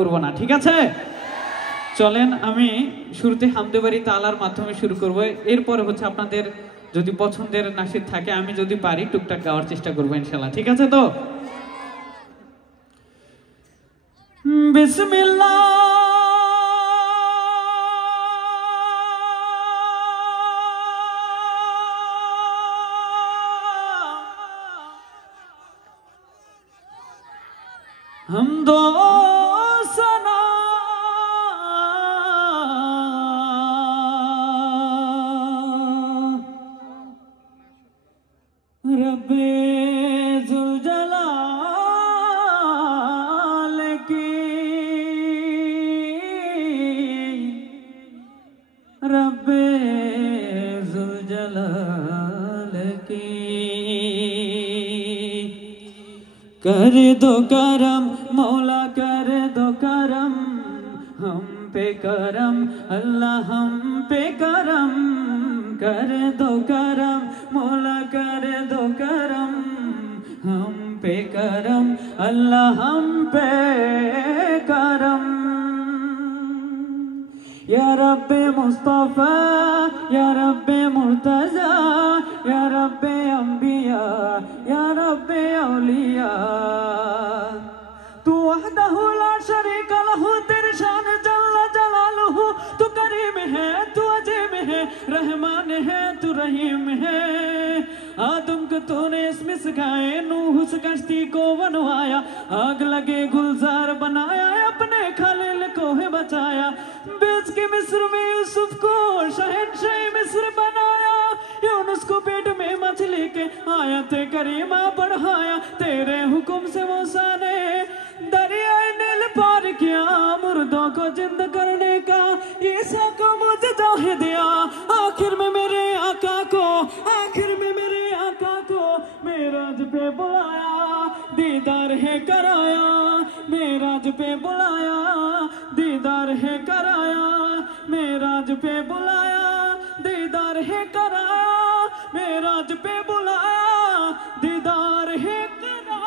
করব না, ঠিক আছে? চলেন আমি শুরুতে হামদে বাড়ি তালার মাধ্যমে শুরু করব। এরপরে হচ্ছে আপনাদের যদি পছন্দের নাশিদ থাকে, আমি যদি পারি টুকটাক গাওয়ার চেষ্টা করবো ইনশাআল্লাহ, ঠিক আছে? তো বিসমিল্লাহ हमदो सना रब्बे जुल जलाल की, रब्बे जुल जलाल की कर दो करम मौला, कर दो करम हम पे करम अल्लाह, हम पे करम कर दो करम मौला, कर दो करम हम पे करम अल्लाह, हम पे करम। या रब्बे मुस्तफा या रब्बे मुर्तजा या रब्बे अंबिया या रब्बे औलिया, तू वहदहु ला शरीका लहू, तेरी शान जल्ल जलालुहु। तू करीम है, तू अजीम है, रहमान है, तू रहीम है। आदम को तूने इसमें सिखाए, नूह से कश्ती को बनवाया, आग लगे गुलजार बनाया, अपने खलील को है बचाया। बेच के मिस्र में यूसुफ को शहंशाह मिस्र बनाया, यूनुस को पेट में मछली के आयत करीमा पढ़ाया। तेरे हुक्म से मूसा ने दरियाए नील पार किया, मुर्दों को जिंद करने का ईसा को मुझे है दिया। आखिर में मेरे आका को, आखिर में मेरे आका को मेराज पे बुलाया, दीदार है कराया। मेराज पे बुलाया, दीदार है कराया। मेराज पे बुलाया, दीदार है कराया। मेराज पे बुलाया, दीदार है कराया।